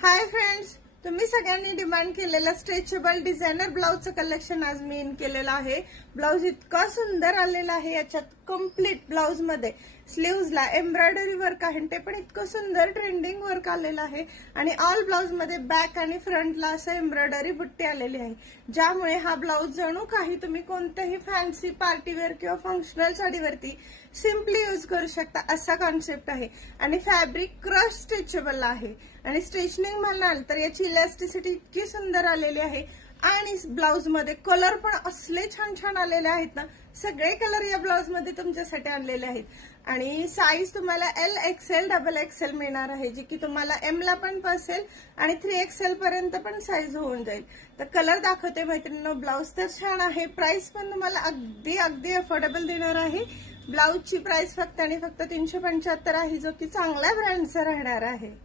Hi friends, तुम्ही सगळ्यांनी demand केलेलं स्ट्रेचेबल डिझायनर ब्लाउजचं कलेक्शन आज मी इन केलेलं आहे। ब्लाउज इतका सुंदर आलेला आहे। याच्यात कंप्लीट ब्लाउज मध्ये स्लीव्हजला एम्ब्रॉयडरी वर्क आहे, ते पण इतकं सुंदर ट्रेंडिंग वर्क आलेलं आहे। आणि ऑल ब्लाउज मध्ये बॅक आणि फ्रंटला असं एम्ब्रॉयडरी बुट्टी आलेली आहे, ज्यामुळे हा ब्लाउज जणू काही तुम्ही कोणत्याही फॅन्सी पार्टीवेअर किंवा फंक्शनल साडीवरती सिंपली यूज करू शकता, असा कॉन्सेप्ट आहे। आणि फॅब्रिक क्रश स्ट्रेचेबल आहे आणि स्ट्रेचनिंग म्हणाल तर याची इलास्टिसिटी इतकी सुंदर आलेली आहे। आणि ब्लाउज मध्ये कलर पण असले छान छान आलेले आहेत ना, सगळे कलर या ब्लाउज मध्ये तुमच्यासाठी आणलेले आहेत। आणि साईज तुम्हाला एल एक्सएल डबल एक्सएल मिळणार आहे, जी की तुम्हाला एम ला पण बसेल आणि 3XL पर्यंत पण साईज होऊन जाईल। तर कलर दाखवते मैत्रिणींनो, ब्लाउज तर छान आहे, प्राइस पण तुम्हाला अगदी अगदी अफोर्डेबल देणार आहे। ब्लाउजची प्राइस फक्त आणि फक्त 375 आहे, जो की चांगल्या ब्रँडचा राहणार आहे।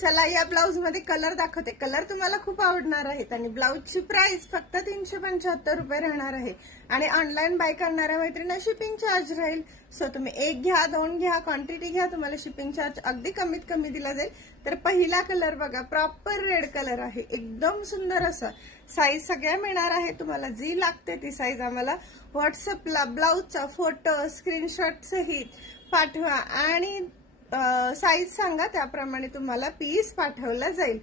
चला या ब्लाउज मध्ये कलर दाखवते, कलर तुम्हाला खूप आवडणार आहेत। आणि ब्लाउजची प्राइस फक्त 375 रुपये राहणार आहे। आणि ऑनलाईन बाय करणाऱ्या मैत्रिणींना शिपिंग चार्ज राहील। सो तुम्ही एक घ्या, दोन घ्या, क्वांटिटी घ्या, तुम्हाला शिपिंग चार्ज अगदी कमीत कमी दिला जाईल। तर पहिला कलर बघा, प्रॉपर रेड कलर आहे, एकदम सुंदर असा। साईज सगळ्या मिळणार आहे, तुम्हाला जी लागते ती साईज आम्हाला व्हॉट्सअपला ब्लाउजचा फोटो स्क्रीनशॉट सहित पाठवा आणि साईज सांगा, त्याप्रमाणे तुम्हाला पीस पाठवला जाईल।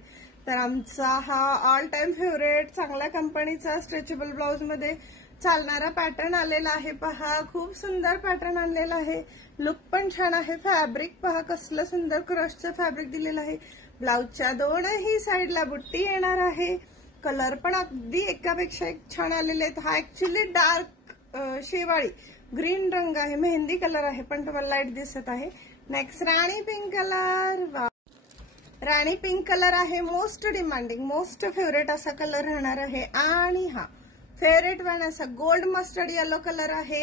तर आमचा हा ऑल टाइम फेवरेट चांगल्या कंपनीचा स्ट्रेचेबल ब्लाउज मध्ये चालणारा पॅटर्न आलेला आहे। पहा, खूप सुंदर पॅटर्न आणलेला आहे, लुक पण छान आहे। फॅब्रिक पहा कसलं सुंदर क्रशचं फॅब्रिक दिलेलं आहे। ब्लाउजच्या दोनही साईडला बुट्टी येणार आहे। कलर पण अगदी एकापेक्षा एक छान आलेले आहेत। हा ऍक्च्युली डार्क शेवाळी ग्रीन रंग आहे, मेहंदी कलर आहे, पण तुम्हाला लाईट दिसत आहे। नेक्स्ट राणी पिंक कलर, राणी पिंक कलर आहे, मोस्ट डिमांडिंग मोस्ट फेवरेट असा कलर राहणार आहे। आणि हा फेवरेट वन असा गोल्ड मस्टर्ड येलो कलर आहे।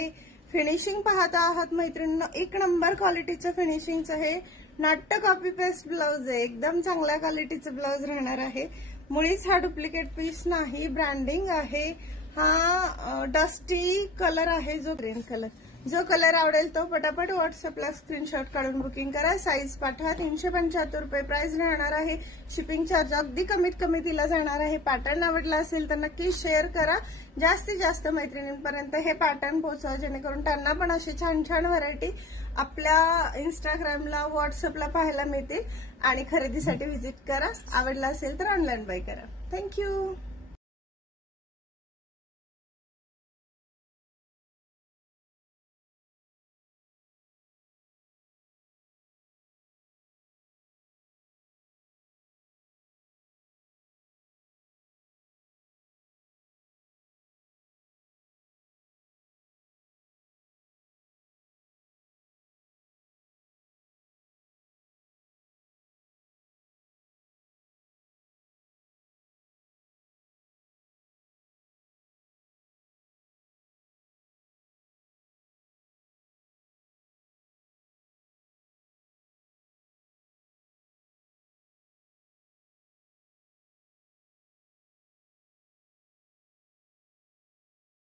फिनिशिंग पाहता आहात मैत्रिणींनो, एक नंबर क्वालिटीचं फिनिशिंगचं आहे, नॉट कॉपी पेस्ट ब्लाउज आहे, एकदम चांगल्या क्वालिटीचं ब्लाउज राहणार आहे। मुळीच हा डुप्लिकेट पीस नाही, ब्रँडिंग आहे। हा डस्टी कलर आहे, जो ग्रीन कलर, जो कलर आवडेल तो पटापट व्हॉट्सअपला स्क्रीनशॉट काढून बुकिंग करा, साईज पाठवा। 375 रुपये प्राइस राहणार आहे। शिपिंग चार्ज अगदी कमीत कमी दिला जाणार आहे। पॅटर्न आवडला असेल तर नक्की शेअर करा, जास्तीत जास्त मैत्रिणींपर्यंत हे पॅटर्न पोहोचवा, जेणेकरून त्यांना पण अशी छान छान व्हरायटी आपल्या इंस्टाग्रामला व्हॉट्सअपला पाहायला मिळतील। आणि खरेदीसाठी व्हिजिट करा, आवडला असेल तर ऑनलाईन बाय करा। थँक्यू।